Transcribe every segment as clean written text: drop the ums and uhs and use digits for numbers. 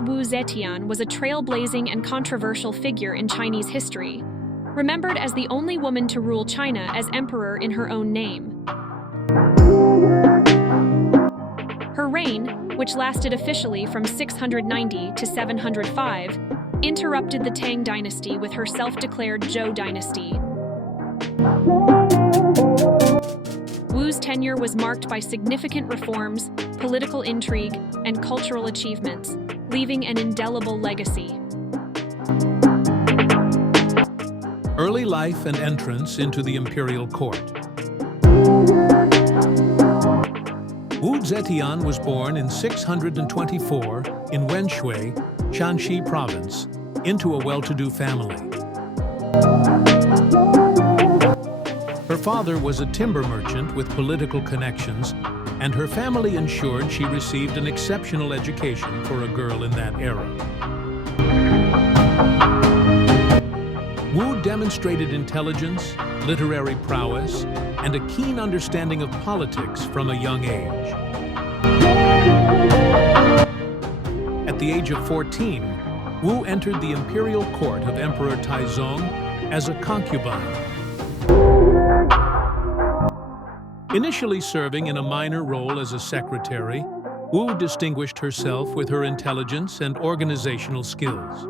Empress Wu Zetian was a trailblazing and controversial figure in Chinese history, remembered as the only woman to rule China as emperor in her own name. Her reign, which lasted officially from 690 to 705, interrupted the Tang dynasty with her self-declared Zhou dynasty. Wu's tenure was marked by significant reforms, political intrigue, and cultural achievements, leaving an indelible legacy. Early life and entrance into the imperial court. Wu Zetian was born in 624 in Wenshui, Shanxi Province, into a well-to-do family. Her father was a timber merchant with political connections, and her family ensured she received an exceptional education for a girl in that era. Wu demonstrated intelligence, literary prowess, and a keen understanding of politics from a young age. At the age of 14, Wu entered the imperial court of Emperor Taizong as a concubine. Initially serving in a minor role as a secretary, Wu distinguished herself with her intelligence and organizational skills.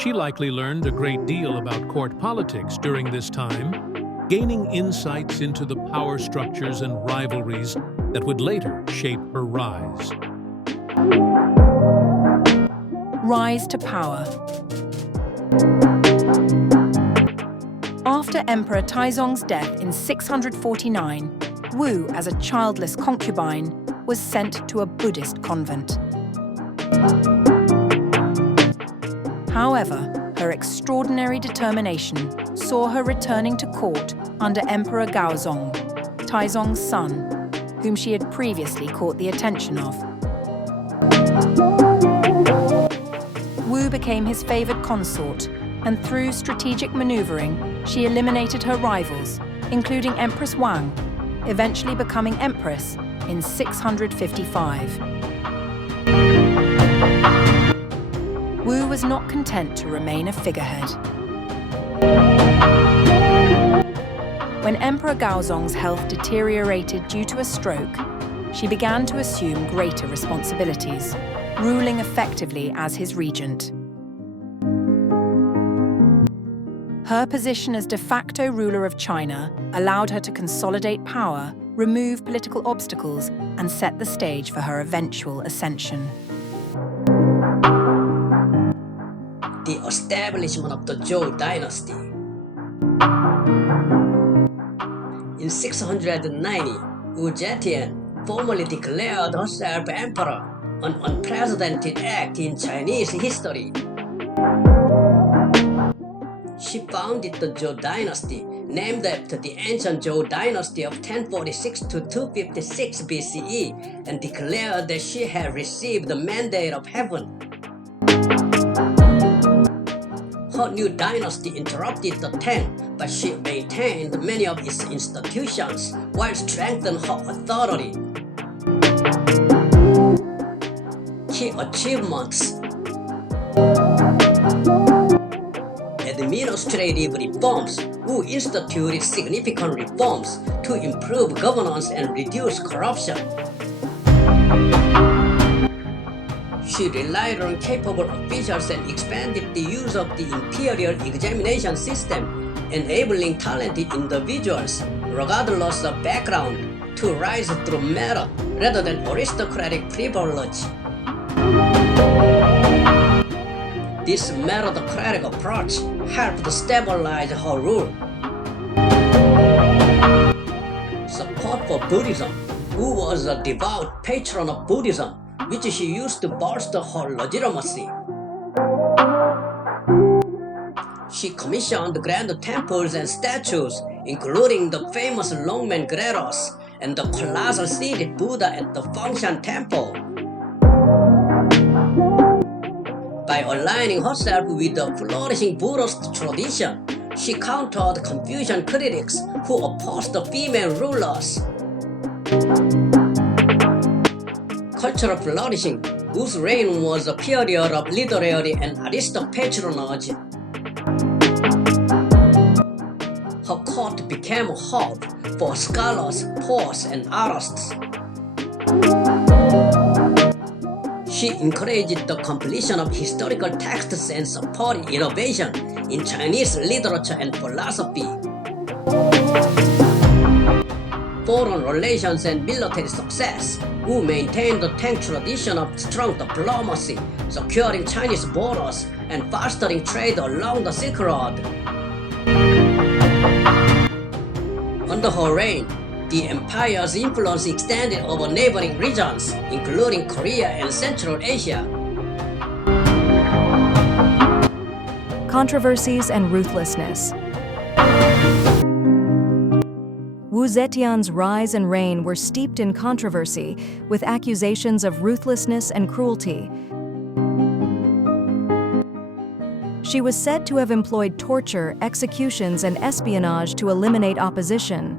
She likely learned a great deal about court politics during this time, gaining insights into the power structures and rivalries that would later shape her rise. Rise to power. After Emperor Taizong's death in 649, Wu, as a childless concubine, was sent to a Buddhist convent. However, her extraordinary determination saw her returning to court under Emperor Gaozong, Taizong's son, whom she had previously caught the attention of. Wu became his favored consort, and through strategic maneuvering, she eliminated her rivals, including Empress Wang, eventually becoming empress in 655. Wu was not content to remain a figurehead. When Emperor Gaozong's health deteriorated due to a stroke, she began to assume greater responsibilities, ruling effectively as his regent. Her position as de facto ruler of China allowed her to consolidate power, remove political obstacles, and set the stage for her eventual ascension. The establishment of the Zhou dynasty. In 690, Wu Zetian formally declared herself emperor, an unprecedented act in Chinese history. She founded the Zhou dynasty, named after the ancient Zhou dynasty of 1046 to 256 BCE, and declared that she had received the mandate of heaven. Her new dynasty interrupted the Tang, but she maintained many of its institutions while strengthening her authority. Key achievements: administrative reforms. Wu instituted significant reforms to improve governance and reduce corruption. She relied on capable officials and expanded the use of the imperial examination system, enabling talented individuals, regardless of background, to rise through merit rather than aristocratic privilege. This meritocratic approach helped stabilize her rule. Support for Buddhism. Wu was a devout patron of Buddhism, which she used to bolster her legitimacy. She commissioned grand temples and statues, including the famous Longmen Greros and the colossal seated Buddha at the Fengshan Temple. By aligning herself with the flourishing Buddhist tradition, she countered Confucian critics who opposed the female rulers. cultural flourishing, Wu's reign was a period of literary and artistic patronage. Her court became a hub for scholars, poets, and artists. She encouraged the completion of historical texts and supported innovation in Chinese literature and philosophy. Foreign relations and military success, Wu maintained the Tang tradition of strong diplomacy, securing Chinese borders and fostering trade along the Silk Road. Under her reign, the empire's influence extended over neighboring regions, including Korea and Central Asia. Controversies and ruthlessness. Wu Zetian's rise and reign were steeped in controversy, with accusations of ruthlessness and cruelty. She was said to have employed torture, executions, and espionage to eliminate opposition.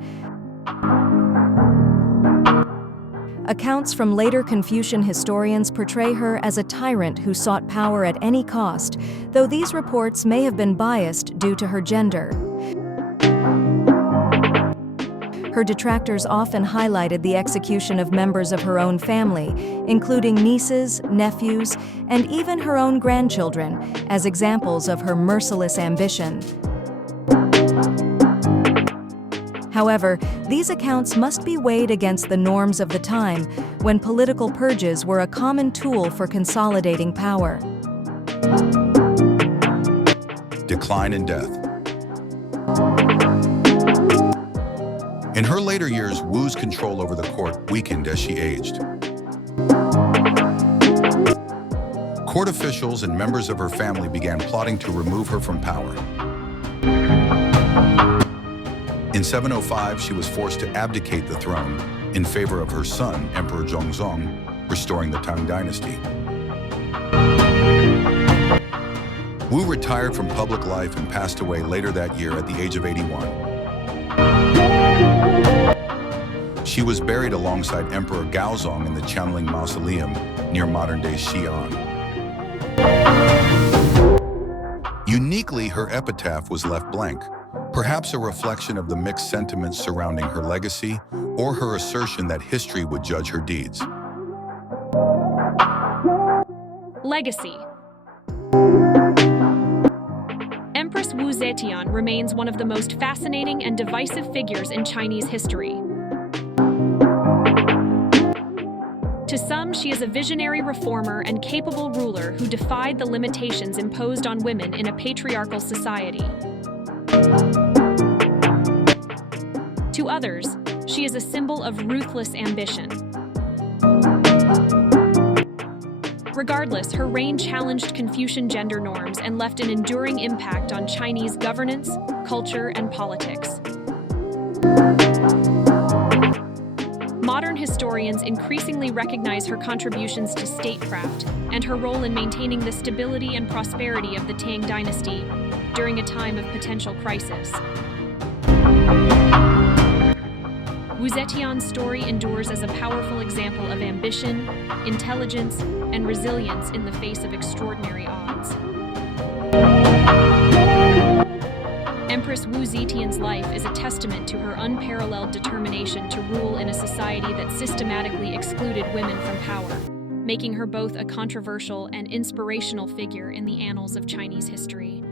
Accounts from later Confucian historians portray her as a tyrant who sought power at any cost, though these reports may have been biased due to her gender. Her detractors often highlighted the execution of members of her own family, including nieces, nephews, and even her own grandchildren, as examples of her merciless ambition. However, these accounts must be weighed against the norms of the time, when political purges were a common tool for consolidating power. Decline and death. In her later years, Wu's control over the court weakened as she aged. Court officials and members of her family began plotting to remove her from power. In 705, she was forced to abdicate the throne in favor of her son, Emperor Zhongzong, restoring the Tang dynasty. Wu retired from public life and passed away later that year at the age of 81. She was buried alongside Emperor Gaozong in the Qianling Mausoleum near modern-day Xi'an. Uniquely, her epitaph was left blank, perhaps a reflection of the mixed sentiments surrounding her legacy or her assertion that history would judge her deeds. Legacy. Empress Wu Zetian remains one of the most fascinating and divisive figures in Chinese history. To some, she is a visionary reformer and capable ruler who defied the limitations imposed on women in a patriarchal society. To others, she is a symbol of ruthless ambition. Regardless, her reign challenged Confucian gender norms and left an enduring impact on Chinese governance, culture, and politics. Modern historians increasingly recognize her contributions to statecraft and her role in maintaining the stability and prosperity of the Tang dynasty during a time of potential crisis. Wu Zetian's story endures as a powerful example of ambition, intelligence, and resilience in the face of extraordinary odds. Empress Wu Zetian's life is a testament to her unparalleled determination to rule in a society that systematically excluded women from power, making her both a controversial and inspirational figure in the annals of Chinese history.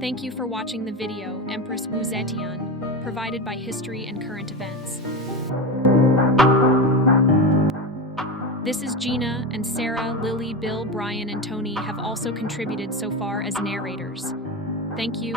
Thank you for watching the video Empress Wu Zetian, provided by History and Current Events. This is Gina, and Sarah, Lily, Bill, Brian, and Tony have also contributed so far as narrators. Thank you.